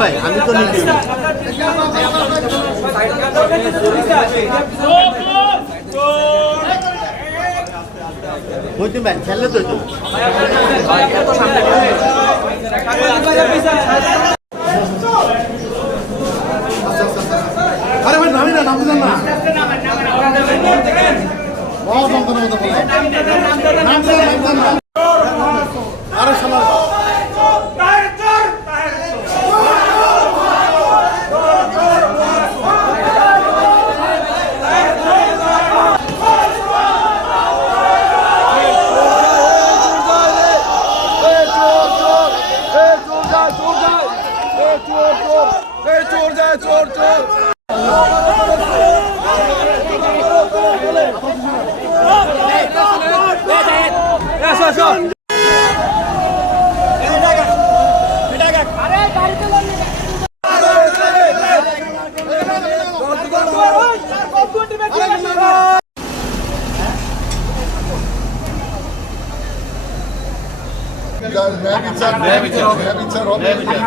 ভাই আমি তো নিতে বলছি ভাই খেললে তো আরে ভাই নামি না নামছেন না আরে সালা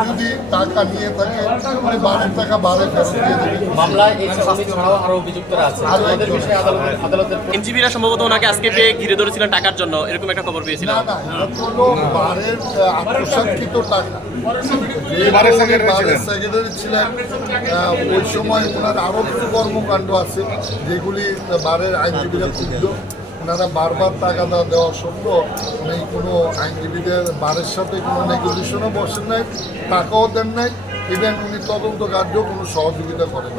যদি টাকা নিয়ে থাকে বাড়ির টাকা বাড়ে ফেরত দিয়ে দেবে। মামলায় এই স্বামী ছাড়াও আরো অভিযুক্তরা আছে। তাদের বিষয়ে আদালতের এনজিবিরা সম্ভবত ওনাকে আজকে পেয়ে ঘিরে ধরেছিলেন টাকার জন্য, এরকম একটা খবর পেয়েছিলাম। না এটা তো হলো বারের আত্মসাৎকৃত টাকা। বারের সেক্রেটারি ছিলেন ওই সময় ওনার আরও কিছু কর্মকাণ্ড আছে যেগুলি বারের আইনজীবীরা ক্ষুব্ধ। ওনারা বারবার টাকা দেওয়া সত্ত্বেও উনি কোনো আইনজীবীদের বারের সাথে কোনো নেগোসিয়েশনও বসেন নাই, টাকাও দেন নাই, ইভেন উনি তদন্ত কার্যেও কোনো সহযোগিতা করেন।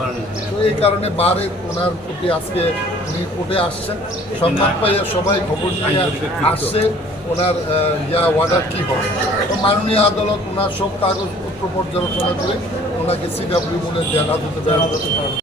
তো এই কারণে বারের ওনার প্রতি আজকে উনি কোর্টে আসছেন, সম্মান পাইয়া সবাই খবর নিয়ে আসছে ওনার অর্ডার কী হয়। তো মাননীয় আদালত ওনার সব কাগজপত্র পর্যালোচনা করে ওনাকে CW মনে দেওয়া